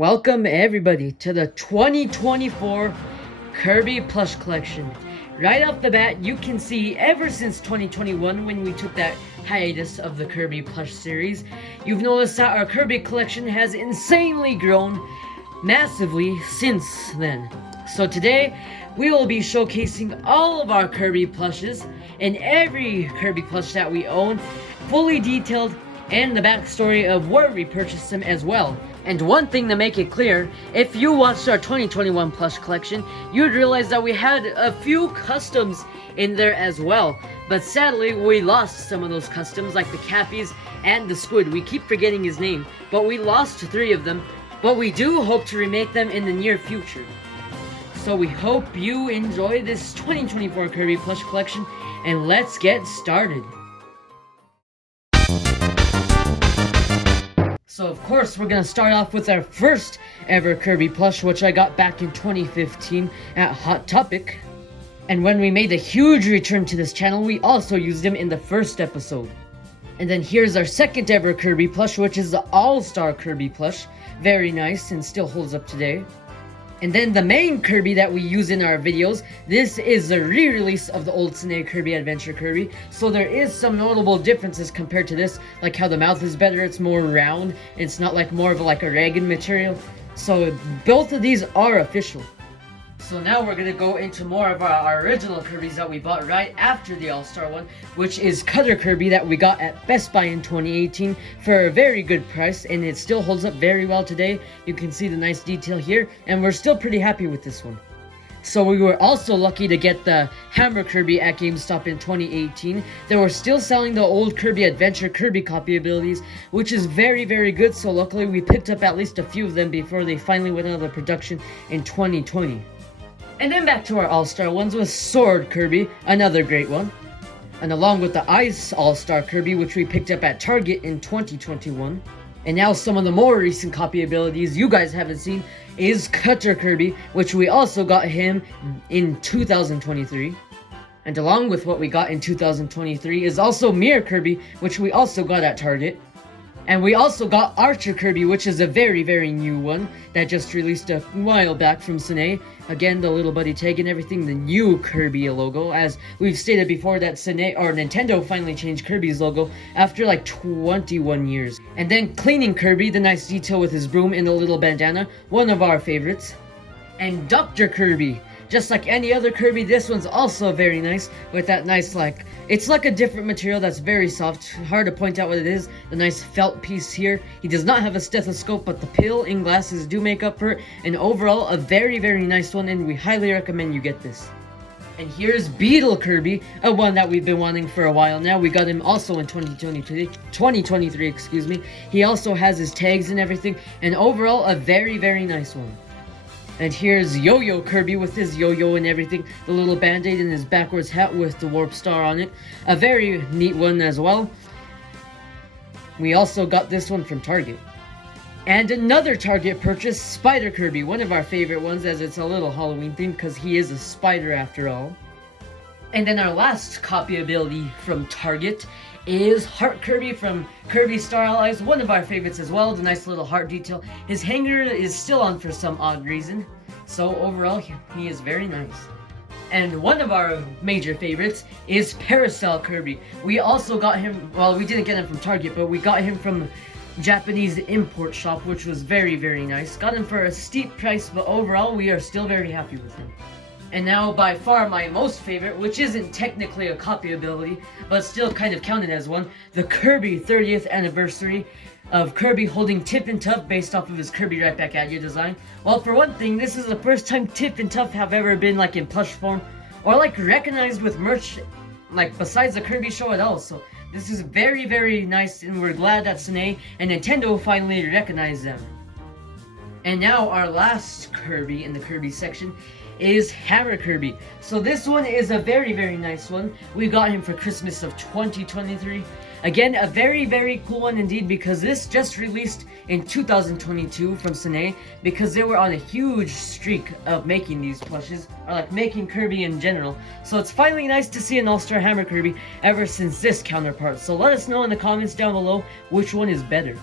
Welcome everybody to the 2024 Kirby Plush Collection. Right off the bat, you can see ever since 2021 when we took that hiatus of the Kirby Plush series, you've noticed that our Kirby collection has insanely grown massively since then. So today, we will be showcasing all of our Kirby plushes and every Kirby plush that we own, fully detailed, and the backstory of where we purchased them as well. And one thing to make it clear, if you watched our 2021 plush collection, you'd realize that we had a few customs in there as well. But sadly, we lost some of those customs, like the Cappies and the Squid. We keep forgetting his name, but we lost 3 of them. But we do hope to remake them in the near future. So we hope you enjoy this 2024 Kirby plush collection, and let's get started. So of course, we're going to start off with our first ever Kirby plush, which I got back in 2015 at Hot Topic. And when we made a huge return to this channel, we also used him in the first episode. And then here's our second ever Kirby plush, which is the All-Star Kirby plush. Very nice and still holds up today. And then the main Kirby that we use in our videos, this is the re-release of the old Sine Kirby Adventure Kirby. So there is some notable differences compared to this, like how the mouth is better, it's more round, it's not like more of like a ragged material. So both of these are official. So now we're going to go into more of our original Kirbys that we bought right after the All-Star one, which is Cutter Kirby that we got at Best Buy in 2018 for a very good price, and it still holds up very well today. You can see the nice detail here, and we're still pretty happy with this one. So we were also lucky to get the Hammer Kirby at GameStop in 2018. They were still selling the old Kirby Adventure Kirby copy abilities, which is very good, so luckily we picked up at least a few of them before they finally went out of production in 2020. And then back to our All-Star ones with Sword Kirby, another great one. And along with the Ice All-Star Kirby, which we picked up at Target in 2021. And now some of the more recent copy abilities you guys haven't seen is Cutter Kirby, which we also got him in 2023. And along with what we got in 2023 is also Mirror Kirby, which we also got at Target. And we also got Archer Kirby, which is a very new one that just released a while back from Sine. Again, the little buddy tag and everything, the new Kirby logo. As we've stated before, that Sine or Nintendo finally changed Kirby's logo after like 21 years. And then Cleaning Kirby, the nice detail with his broom and the little bandana, one of our favorites. And Dr. Kirby. Just like any other Kirby, this one's also very nice with that nice, like, it's like a different material that's very soft. Hard to point out what it is. The nice felt piece here. He does not have a stethoscope, but the pill and glasses do make up for it. And overall, a very nice one, and we highly recommend you get this. And here's Beetle Kirby, a one that we've been wanting for a while now. We got him also in 2023, excuse me. He also has his tags and everything, and overall, a very nice one. And here's Yo-Yo Kirby with his yo-yo and everything, the little band-aid and his backwards hat with the warp star on it. A very neat one as well. We also got this one from Target. And another Target purchase, Spider Kirby, one of our favorite ones, as it's a little Halloween themed because he is a spider after all. And then our last copy ability from Target is Heart Kirby from Kirby Star Allies, one of our favorites as well, the nice little heart detail. His hanger is still on for some odd reason, so overall he is very nice. And one of our major favorites is Paracel Kirby. We also got him, well, we didn't get him from Target, but we got him from Japanese import shop, which was very nice. Got him for a steep price, but overall we are still very happy with him. And now, by far my most favorite, which isn't technically a copy ability, but still kind of counted as one, the Kirby 30th anniversary of Kirby holding Tip and Tuff based off of his Kirby Right Back At You design. Well, for one thing, this is the first time Tip and Tuff have ever been like in plush form, or like recognized with merch, like besides the Kirby show at all, so this is very nice, and we're glad that Sine and Nintendo finally recognized them. And now our last Kirby in the Kirby section is Hammer Kirby. So this one is a very nice one. We got him for Christmas of 2023. Again, a very cool one indeed, because this just released in 2022 from Sine, because they were on a huge streak of making these plushes, or like making Kirby in general. So it's finally nice to see an All-Star Hammer Kirby ever since this counterpart. So let us know in the comments down below which one is better.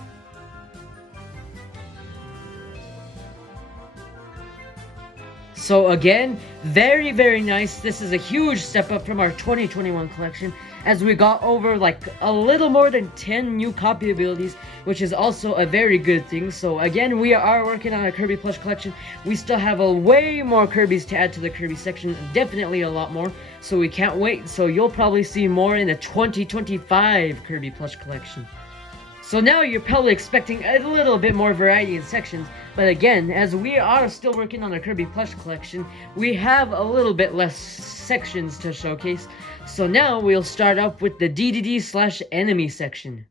So again, very, very nice. This is a huge step up from our 2021 collection, as we got over like a little more than 10 new copy abilities, which is also a very good thing. So again, we are working on a Kirby Plush collection. We still have a way more Kirbys to add to the Kirby section, definitely a lot more. So we can't wait. So you'll probably see more in the 2025 Kirby Plush collection. So now you're probably expecting a little bit more variety in sections, but again, as we are still working on the Kirby Plush collection, we have a little bit less sections to showcase. So now we'll start off with the Dedede/enemy section.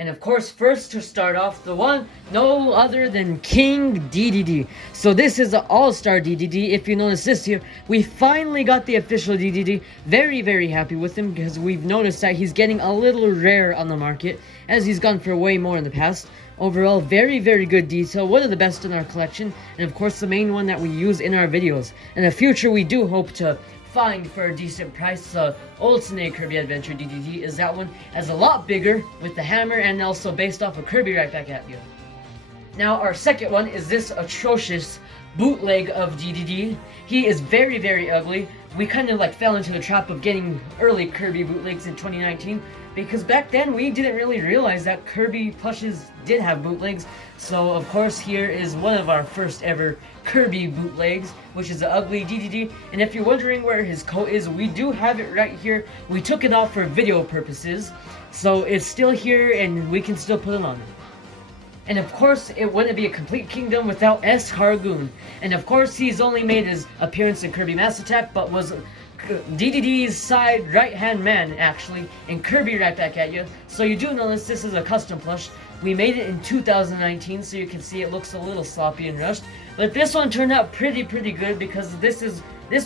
And of course, first to start off, the one, no other than King Dedede. So this is an all-star Dedede. If you notice this here, we finally got the official Dedede. Very, very happy with him, because we've noticed that he's getting a little rare on the market, as he's gone for way more in the past. Overall, very, very good detail, one of the best in our collection, and of course the main one that we use in our videos. In the future, we do hope to find for a decent price. Old Snake Kirby Adventure Dedede is that one, as a lot bigger with the hammer, and also based off of Kirby Right Back At You. Now our second one is this atrocious bootleg of Dedede. He is very, very ugly. We kind of like fell into the trap of getting early Kirby bootlegs in 2019, because back then we didn't really realize that Kirby Plushes did have bootlegs. So of course here is one of our first ever Kirby bootlegs, which is the ugly Dedede. And if you're wondering where his coat is, we do have it right here. We took it off for video purposes, so it's still here and we can still put it on. And of course, it wouldn't be a complete kingdom without S. Hargoon. And of course, he's only made his appearance in Kirby Mass Attack, but was Dedede's side right-hand man, actually, in Kirby Right Back At You. So you do notice this is a custom plush. We made it in 2019, so you can see it looks a little sloppy and rushed. But this one turned out pretty good, because this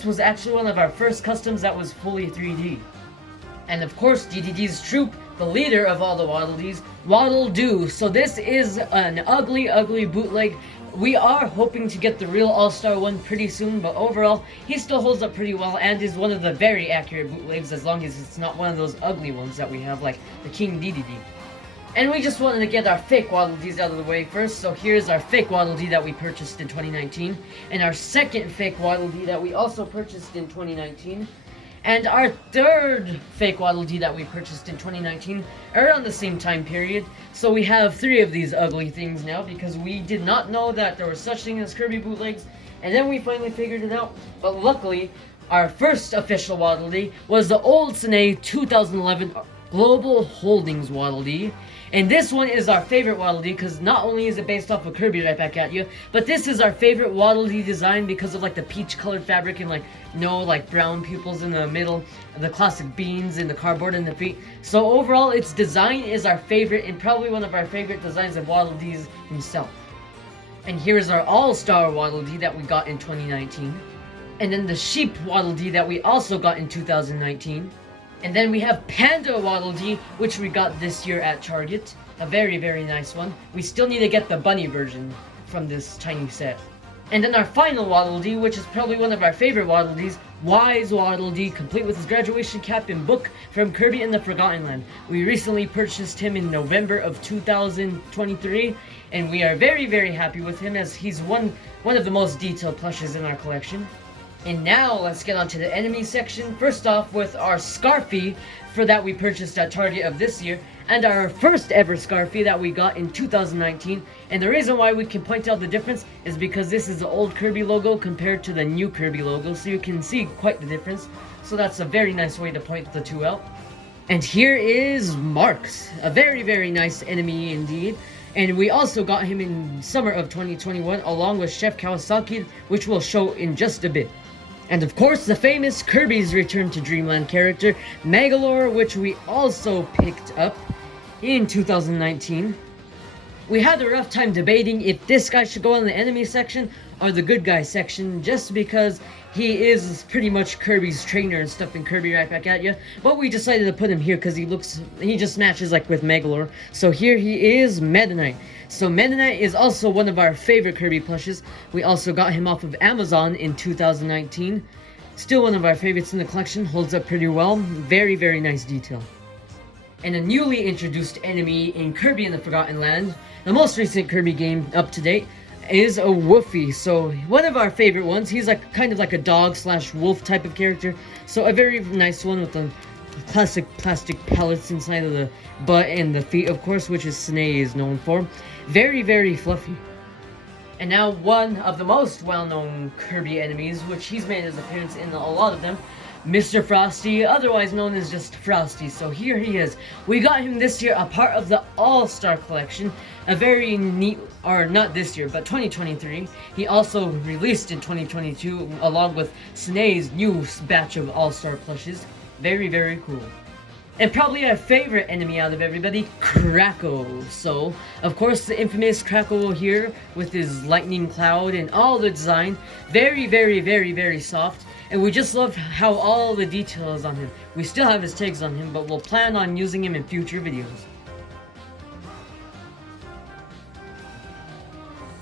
was actually one of our first customs that was fully 3D. And of course, Dedede's troop, the leader of all the Waddle Dees, Waddle Doo. So this is an ugly bootleg. We are hoping to get the real all-star one pretty soon, but overall, he still holds up pretty well and is one of the very accurate bootlegs, as long as it's not one of those ugly ones that we have, like the King Dedede. And we just wanted to get our fake Waddle Dees out of the way first, so here's our fake Waddle Dee that we purchased in 2019, and our second fake Waddle Dee that we also purchased in 2019. And our third fake Waddle Dee that we purchased in 2019 around the same time period. So we have 3 of these ugly things now, because we did not know that there was such thing as Kirby bootlegs, and then we finally figured it out. But luckily, our first official Waddle Dee was the Old Snake 2011 Global Holdings Waddle Dee. And this one is our favorite Waddle Dee, because not only is it based off of Kirby Right Back At You, but this is our favorite Waddle Dee design because of like the peach colored fabric and like no like brown pupils in the middle, the classic beans in the cardboard in the feet. So overall, its design is our favorite, and probably one of our favorite designs of Waddle Dees himself. And here's our all-star Waddle Dee that we got in 2019. And then the sheep Waddle Dee that we also got in 2019. And then we have Panda Waddle Dee, which we got this year at Target. A very nice one. We still need to get the bunny version from this tiny set. And then our final Waddle Dee, which is probably one of our favorite Waddle Dees, Wise Waddle Dee, complete with his graduation cap and book from Kirby and the Forgotten Land. We recently purchased him in November of 2023, and we are very happy with him, as he's one of the most detailed plushes in our collection. And now, let's get on to the enemy section. First off, with our Scarfy, for that we purchased at Target of this year, and our first ever Scarfy that we got in 2019. And the reason why we can point out the difference is because this is the old Kirby logo compared to the new Kirby logo, so you can see quite the difference. So that's a very nice way to point the two out. And here is Marks, a very nice enemy indeed. And we also got him in summer of 2021, along with Chef Kawasaki, which we'll show in just a bit. And of course, the famous Kirby's Return to Dreamland character, Megalore, which we also picked up in 2019. We had a rough time debating if this guy should go in the enemy section or the good guy section, just because he is pretty much Kirby's trainer and stuff in Kirby Right Back At You. But we decided to put him here because he just matches like with Megalore. So here he is, Meta Knight. So Meta Knight is also one of our favorite Kirby plushes. We also got him off of Amazon in 2019. Still one of our favorites in the collection, holds up pretty well. Very nice detail. And a newly introduced enemy in Kirby and the Forgotten Land, the most recent Kirby game up to date, is a Woofy. So one of our favorite ones. He's like kind of like a dog slash wolf type of character. So a very nice one with the classic plastic pellets inside of the butt and the feet, of course, which is Sine is known for. Very, very fluffy. And now one of the most well-known Kirby enemies, which he's made his appearance in a lot of them, Mr. Frosty, otherwise known as just Frosty. So here he is. We got him this year, a part of the All-Star Collection. A very neat, or not this year, but 2023. He also released in 2022, along with Sine's new batch of All-Star plushes. Very, very cool. And probably our favorite enemy out of everybody, Kracko. So, of course, the infamous Kracko here with his lightning cloud and all the design. Very, very, very, very soft. And we just love how all the details on him. We still have his tags on him, but we'll plan on using him in future videos.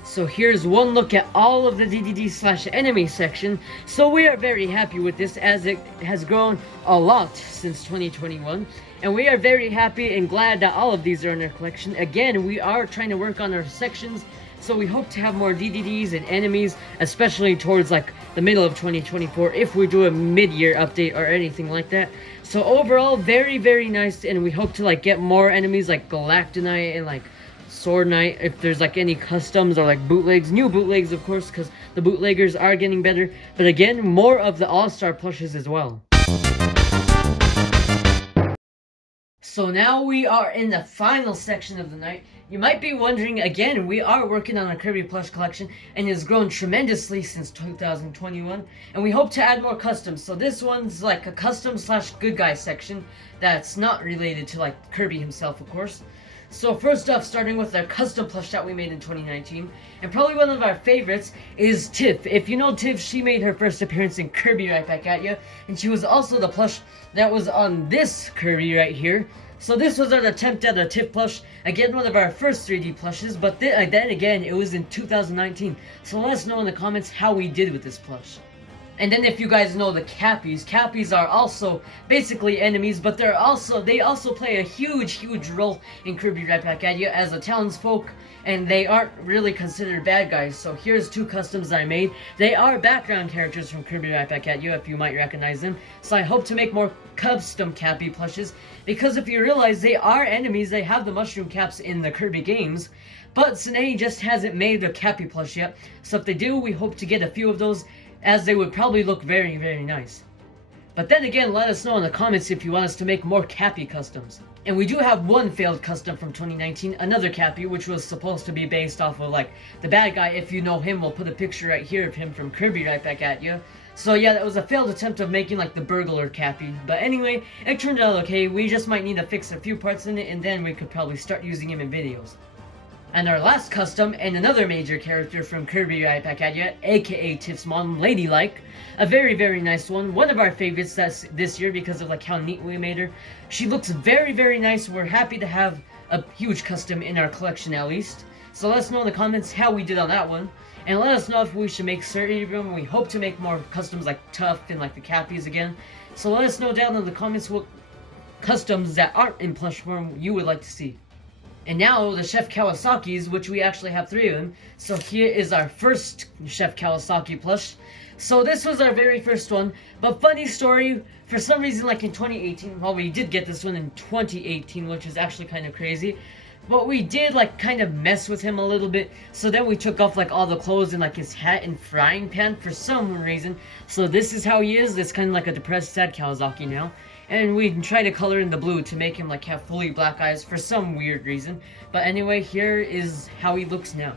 So here's one look at all of the Dedede/enemy section. So we are very happy with this, as it has grown a lot since 2021. And we are very happy and glad that all of these are in our collection. Again, we are trying to work on our sections, so we hope to have more Dededes and enemies, especially towards like the middle of 2024, if we do a mid-year update or anything like that. So overall, very, very nice, and we hope to like get more enemies like Galactonite and like Sword Knight, if there's like any customs or like bootlegs, new bootlegs of course, because the bootleggers are getting better. But again, more of the All-Star plushes as well. So now we are in the final section of the night. You might be wondering, again, we are working on a Kirby Plush collection, and it has grown tremendously since 2021, and we hope to add more customs. So this one's like a custom slash good guy section that's not related to like Kirby himself, of course. So first off, starting with our custom plush that we made in 2019, and probably one of our favorites is Tiff. If you know Tiff, she made her first appearance in Kirby Right Back At Ya, and she was also the plush that was on this Kirby right here. So this was our attempt at a Tiff plush, again one of our first 3D plushes, but then again it was in 2019. So let us know in the comments how we did with this plush. And then if you guys know the Cappies are also basically enemies, but they also play a huge role in Kirby Right Back At Ya as a townsfolk, and they aren't really considered bad guys. So here's two customs I made. They are background characters from Kirby Right Back At Ya, if you might recognize them. So I hope to make more custom Cappy plushes, because if you realize they are enemies, they have the mushroom caps in the Kirby games. But Sine just hasn't made a Cappy plush yet, so if they do, we hope to get a few of those, as they would probably look very, very nice. But then again, let us know in the comments if you want us to make more Cappy customs. And we do have one failed custom from 2019, another Cappy, which was supposed to be based off of like the bad guy. If you know him, we'll put a picture right here of him from Kirby Right Back At Ya. So yeah, that was a failed attempt of making like the burglar Cappy. But anyway, it turned out okay. We just might need to fix a few parts in it, and then we could probably start using him in videos. And our last custom, and another major character from Kirby Right Back At Ya, aka Tiff's mom, Ladylike. A very, very nice one. One of our favorites this year because of like how neat we made her. She looks very, very nice. We're happy to have a huge custom in our collection at least. So let us know in the comments how we did on that one. And let us know if we should make certain of them. We hope to make more customs like Tough and like the Cappies again. So let us know down in the comments what customs that aren't in plush form you would like to see. And now the Chef Kawasaki's, which we actually have 3 of them. So here is our first Chef Kawasaki plush. So this was our very first one, but funny story, for some reason like in 2018, well we did get this one in 2018, which is actually kind of crazy. But we did like kind of mess with him a little bit, so then we took off like all the clothes and like his hat and frying pan for some reason. So this is how he is. It's kind of like a depressed sad Kawasaki now. And we try to color in the blue to make him like have fully black eyes for some weird reason. But anyway, here is how he looks now.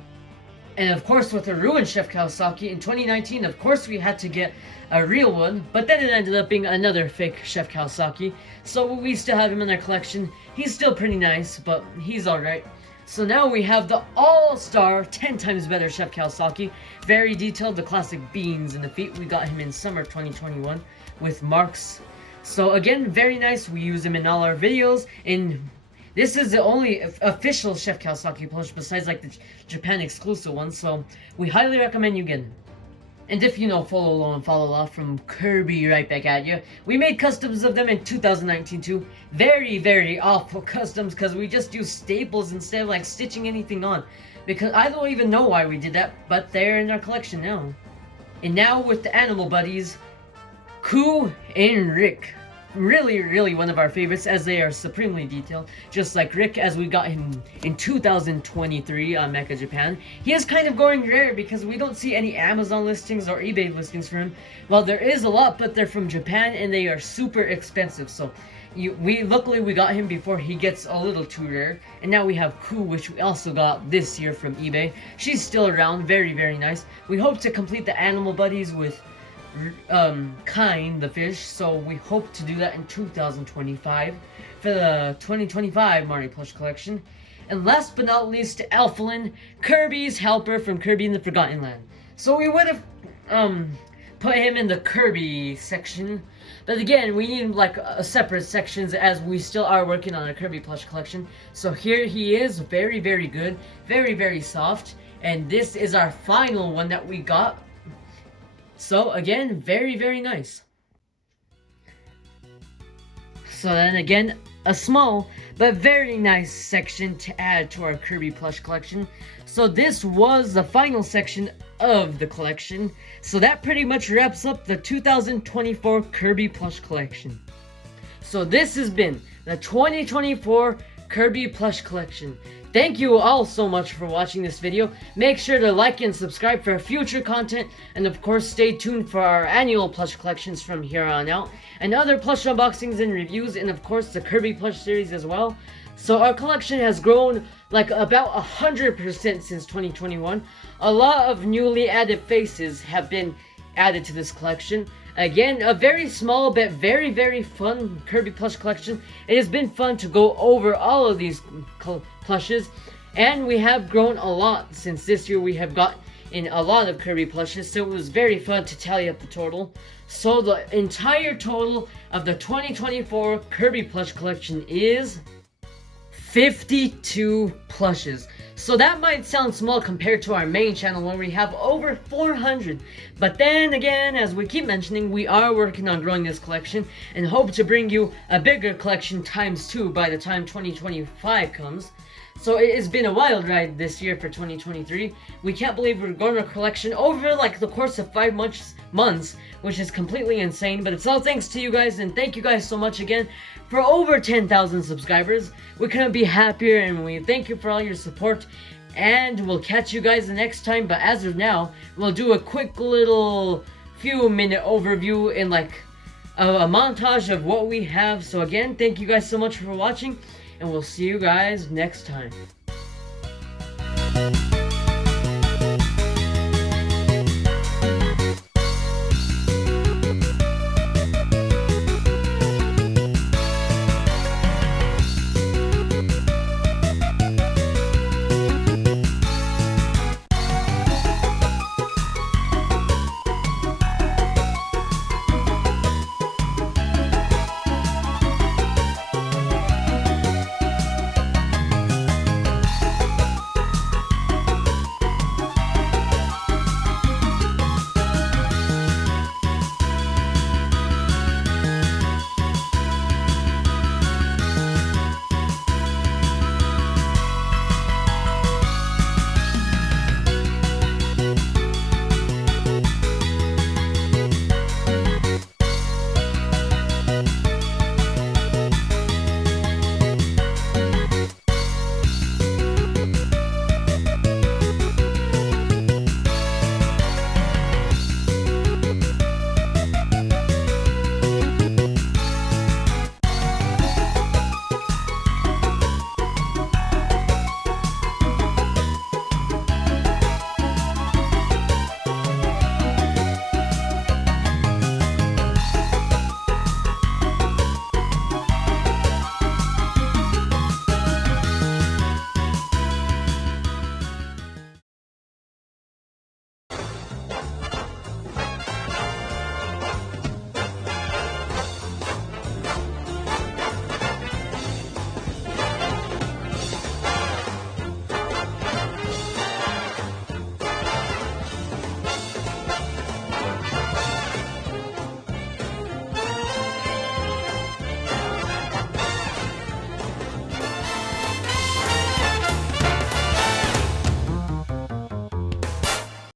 And of course with the ruined Chef Kawasaki in 2019, of course we had to get a real one, but then it ended up being another fake Chef Kawasaki. So we still have him in our collection. He's still pretty nice, but he's alright. So now we have the all-star, 10 times better Chef Kawasaki. Very detailed, the classic beans in the feet. We got him in summer 2021 with marks. So again, very nice. We use him in all our videos. And this is the only official Chef Kawasaki plush besides like the Japan exclusive one. So we highly recommend you get him. And if you know, follow along and follow off from Kirby right back at you. We made customs of them in 2019 too. Very, very awful customs because we just used staples instead of like stitching anything on. Because I don't even know why we did that, but they're in our collection now. And now with the animal buddies, Ku and Rick. Really, really one of our favorites as they are supremely detailed. Just like Rick as we got him in 2023 on Mecha Japan. He is kind of going rare because we don't see any Amazon listings or eBay listings for him. Well, there is a lot, but they're from Japan and they are super expensive. So luckily we got him before he gets a little too rare. And now we have Ku, which we also got this year from eBay. She's still around, very, very nice. We hope to complete the animal buddies with Kind the fish, so we hope to do that in 2025 for the 2025 Mario Plush Collection. And last but not least, Elflin, Kirby's helper from Kirby in the Forgotten Land. So we would have put him in the Kirby section, but again we need like a separate sections as we still are working on a Kirby Plush Collection. So here he is, very, very good, very, very soft, and this is our final one that we got. So again, very, very nice. So then again, a small but very nice section to add to our Kirby Plush Collection. So this was the final section of the collection. So that pretty much wraps up the 2024 Kirby Plush Collection. So this has been the 2024 Kirby Plush Collection. Thank you all so much for watching this video. Make sure to like and subscribe for future content, and of course stay tuned for our annual plush collections from here on out, and other plush unboxings and reviews, and of course the Kirby Plush series as well. So our collection has grown like about 100% since 2021. A lot of newly added faces have been added to this collection. Again, a very small but very, very fun Kirby Plush Collection. It has been fun to go over all of these plushes, and we have grown a lot since this year. We have got in a lot of Kirby plushes, so it was very fun to tally up the total. So the entire total of the 2024 Kirby Plush Collection is 52 plushes. So that might sound small compared to our main channel where we have over 400. But then again, as we keep mentioning, we are working on growing this collection and hope to bring you a bigger collection ×2 by the time 2025 comes. So it has been a wild ride this year for 2023. We can't believe we're growing our collection over like the course of 5 months, which is completely insane. But it's all thanks to you guys, and thank you guys so much again for over 10,000 subscribers. We couldn't be happier, and we thank you for all your support. And we'll catch you guys the next time. But as of now, we'll do a quick little few minute overview in like a montage of what we have. So again, thank you guys so much for watching, and we'll see you guys next time.